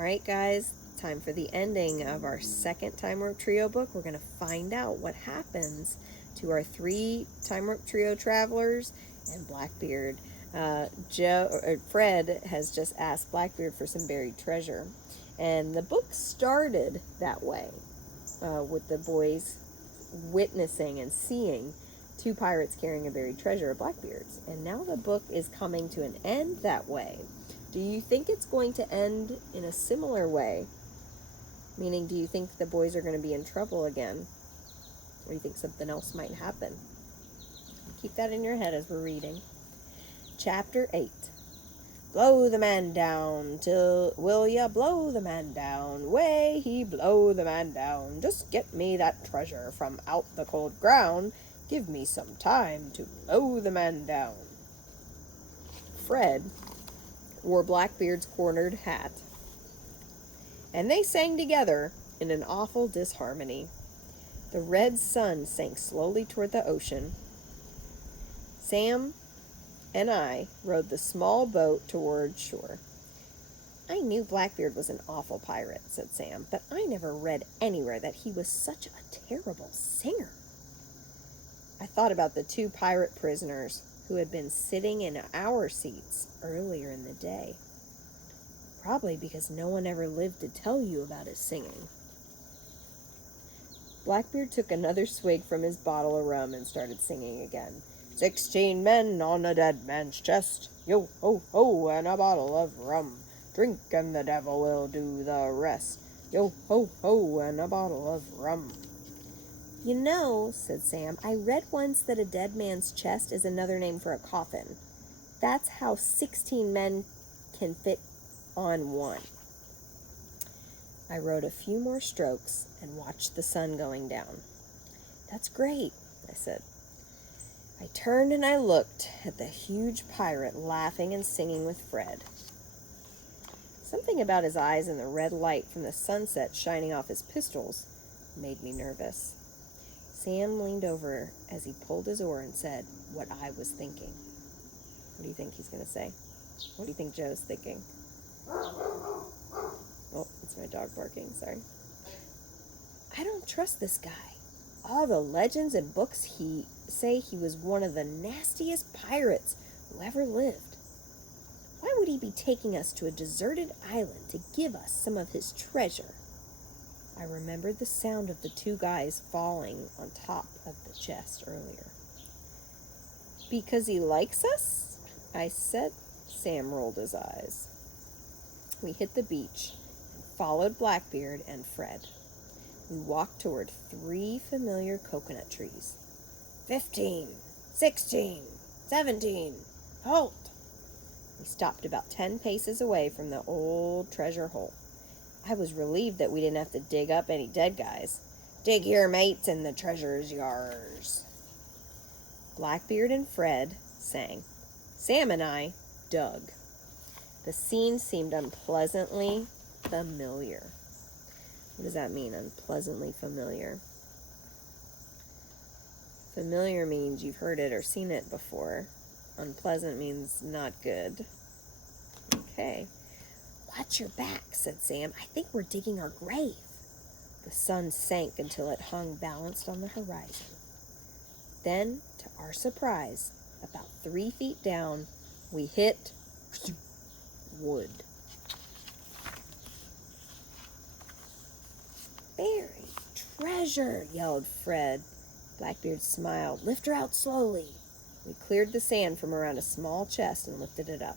right, guys, time for the ending of our second Time Warp Trio book. We're going to find out what happens to our three Time Warp Trio travelers and Blackbeard. Fred has just asked Blackbeard for some buried treasure. And the book started that way, with the boys witnessing and seeing two pirates carrying a buried treasure of Blackbeard's. And now the book is coming to an end that way. Do you think it's going to end in a similar way? Meaning, do you think the boys are going to be in trouble again? Or do you think something else might happen? Keep that in your head as we're reading. Chapter 8. Blow the man down, will ya blow the man down? Way he blow the man down. Just get me that treasure from out the cold ground. Give me some time to blow the man down. Fred wore Blackbeard's cornered hat, and they sang together in an awful disharmony. The red sun sank slowly toward the ocean. Sam and I rowed the small boat toward shore. I knew Blackbeard was an awful pirate, said Sam, but I never read anywhere that he was such a terrible singer. I thought about the two pirate prisoners who had been sitting in our seats earlier in the day. Probably because no one ever lived to tell you about his singing. Blackbeard took another swig from his bottle of rum and started singing again. 16 men on a dead man's chest, yo ho ho, and a bottle of rum. Drink and the devil will do the rest, yo ho ho, and a bottle of rum. You know, said Sam, I read once that a dead man's chest is another name for a coffin. That's how 16 men can fit on one. I rowed a few more strokes and watched the sun going down. That's great, I said. I turned and I looked at the huge pirate laughing and singing with Fred. Something about his eyes and the red light from the sunset shining off his pistols made me nervous. Sam leaned over as he pulled his oar and said what I was thinking. What do you think he's going to say? What do you think Joe's thinking? Oh, it's my dog barking, sorry. I don't trust this guy. All the legends and books say he was one of the nastiest pirates who ever lived. Why would he be taking us to a deserted island to give us some of his treasure? I remembered the sound of the two guys falling on top of the chest earlier. Because he likes us? I said. Sam rolled his eyes. We hit the beach and followed Blackbeard and Fred. We walked toward 3 familiar coconut trees. 15, 16, 17, halt! We stopped about 10 paces away from the old treasure hole. I was relieved that we didn't have to dig up any dead guys. Dig here, mates, and the treasure's yours. Blackbeard and Fred sang. Sam and I dug. The scene seemed unpleasantly familiar. What does that mean, unpleasantly familiar? Familiar means you've heard it or seen it before. Unpleasant means not good. Okay. Watch your back, said Sam. I think we're digging our grave. The sun sank until it hung balanced on the horizon. Then, to our surprise, about 3 feet down, we hit wood. Buried treasure, yelled Fred. Blackbeard smiled. Lift her out slowly. We cleared the sand from around a small chest and lifted it up.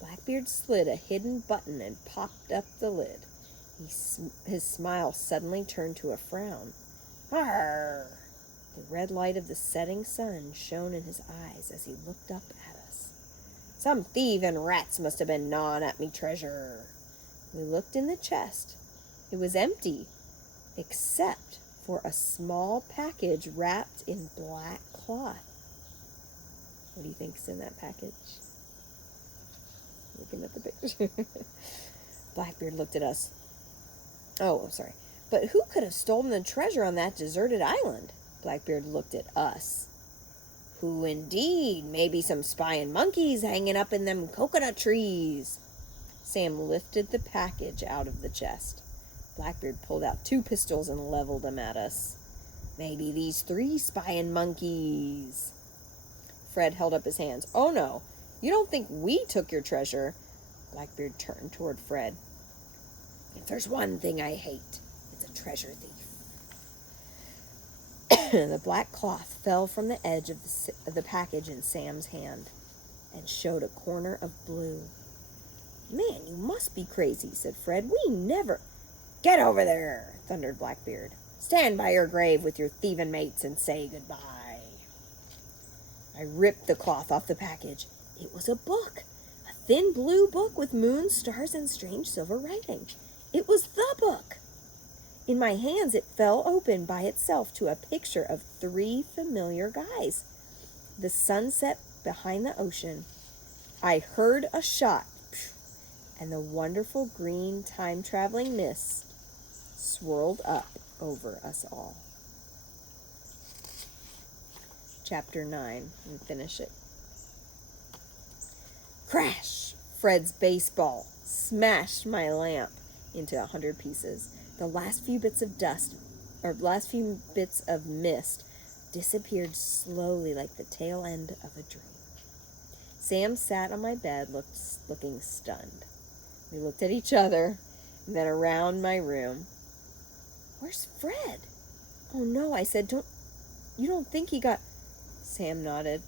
Blackbeard slid a hidden button and popped up the lid. His smile suddenly turned to a frown. Arr! The red light of the setting sun shone in his eyes as he looked up at us. Some thieving rats must have been gnawing at me treasure. We looked in the chest. It was empty, except for a small package wrapped in black cloth. What do you think's in that package? Looking at the picture. Blackbeard looked at us. Oh, I'm sorry. But who could have stolen the treasure on that deserted island? Blackbeard looked at us. Who indeed? Maybe some spying monkeys hanging up in them coconut trees. Sam lifted the package out of the chest. Blackbeard pulled out 2 pistols and leveled them at us. Maybe these 3 spying monkeys. Fred held up his hands. Oh no, you don't think we took your treasure? Blackbeard turned toward Fred. If there's one thing I hate, it's a treasure thief. The black cloth fell from the edge of the package in Sam's hand and showed a corner of blue. Man, you must be crazy, said Fred. We never... Get over there, thundered Blackbeard. Stand by your grave with your thieving mates and say goodbye. I ripped the cloth off the package. It was a book. A thin blue book with moons, stars, and strange silver writing. It was the book. In my hands, it fell open by itself to a picture of 3 familiar guys. The sunset behind the ocean. I heard a shot, and the wonderful green time-traveling mist swirled up over us all. Chapter 9. And finish it. Crash! Fred's baseball smashed my lamp into 100 pieces. The last few bits of mist disappeared slowly like the tail end of a dream. Sam sat on my bed, looking stunned. We looked at each other, and then around my room. Where's Fred? Oh no, I said, you don't think he got... Sam nodded.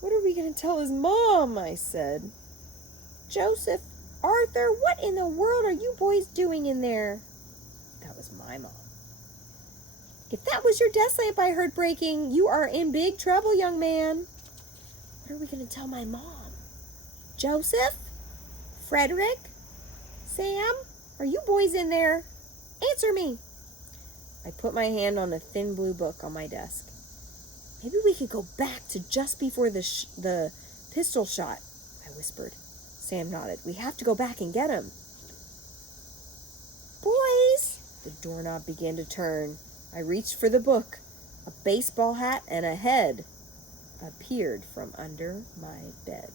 What are we going to tell his mom? I said. Joseph, Arthur, what in the world are you boys doing in there? That was my mom. If that was your desk lamp I heard breaking, you are in big trouble, young man. What are we going to tell my mom? Joseph? Frederick? Sam? Are you boys in there? Answer me. I put my hand on a thin blue book on my desk. Maybe we could go back to just before the pistol shot, I whispered. Sam nodded. We have to go back and get him. Boys! The doorknob began to turn. I reached for the book. A baseball hat and a head appeared from under my bed.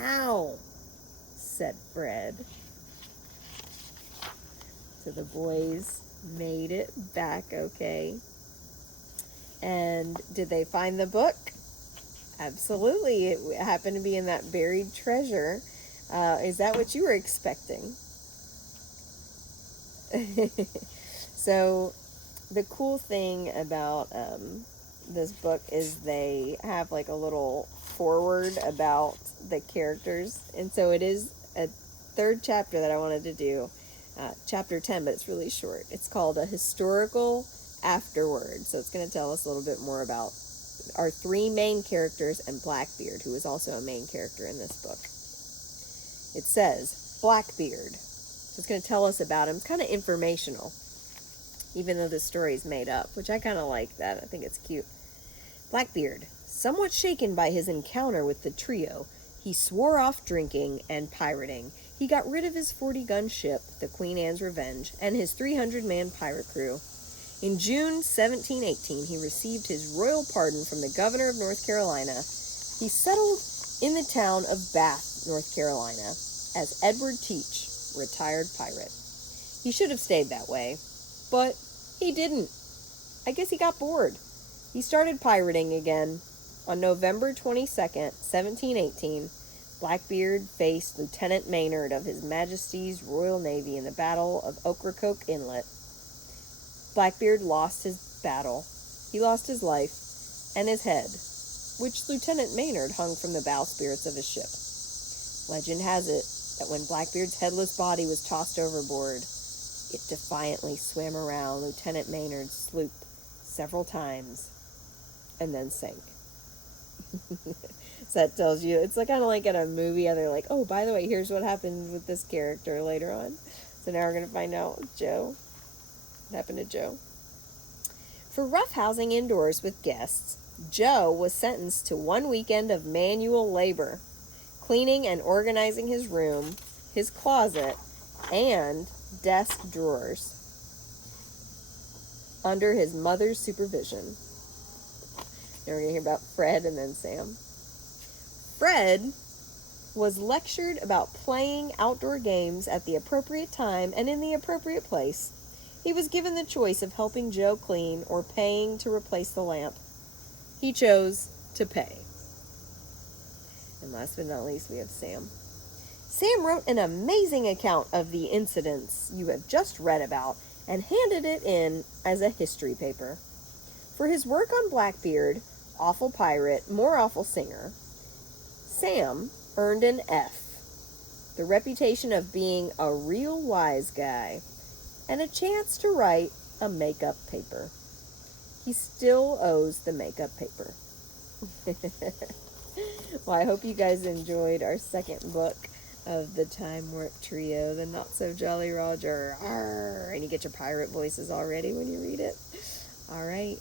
Ow! Said Fred. So the boys made it back okay. And did they find the book? Absolutely. It happened to be in that buried treasure. Is that what you were expecting? So the cool thing about this book is they have like a little foreword about the characters. And so it is a 3rd chapter that I wanted to do. Chapter 10, but it's really short. It's called A Historical Afterword. So it's going to tell us a little bit more about our 3 main characters and Blackbeard, who is also a main character in this book. It says, Blackbeard. So it's going to tell us about him. It's kind of informational, even though the story is made up, which I kind of like that. I think it's cute. Blackbeard, somewhat shaken by his encounter with the trio, he swore off drinking and pirating. He got rid of his 40-gun ship, the Queen Anne's Revenge, and his 300-man pirate crew. In June 1718, he received his royal pardon from the governor of North Carolina. He settled in the town of Bath, North Carolina, as Edward Teach, retired pirate. He should have stayed that way, but he didn't. I guess he got bored. He started pirating again. On November 22nd, 1718, Blackbeard faced Lieutenant Maynard of His Majesty's Royal Navy in the Battle of Ocracoke Inlet. Blackbeard lost his battle. He lost his life and his head, which Lieutenant Maynard hung from the bowsprits of his ship. Legend has it that when Blackbeard's headless body was tossed overboard, it defiantly swam around Lieutenant Maynard's sloop several times and then sank. So that tells you, it's like kind of like in a movie, they're like, oh, by the way, here's what happened with this character later on. So now we're going to find out what happened to Joe. For roughhousing indoors with guests, Joe was sentenced to 1 weekend of manual labor, cleaning and organizing his room, his closet, and desk drawers under his mother's supervision. Now we're going to hear about Fred and then Sam. Fred was lectured about playing outdoor games at the appropriate time and in the appropriate place. He was given the choice of helping Joe clean or paying to replace the lamp. He chose to pay. And last but not least, we have Sam. Sam wrote an amazing account of the incidents you have just read about and handed it in as a history paper. For his work on Blackbeard, Awful Pirate, More Awful Singer, Sam earned an F, the reputation of being a real wise guy, and a chance to write a makeup paper. He still owes the makeup paper. Well, I hope you guys enjoyed our second book of the Time Warp Trio, the Not So Jolly Roger. Arr, and you get your pirate voices already when you read it. All right.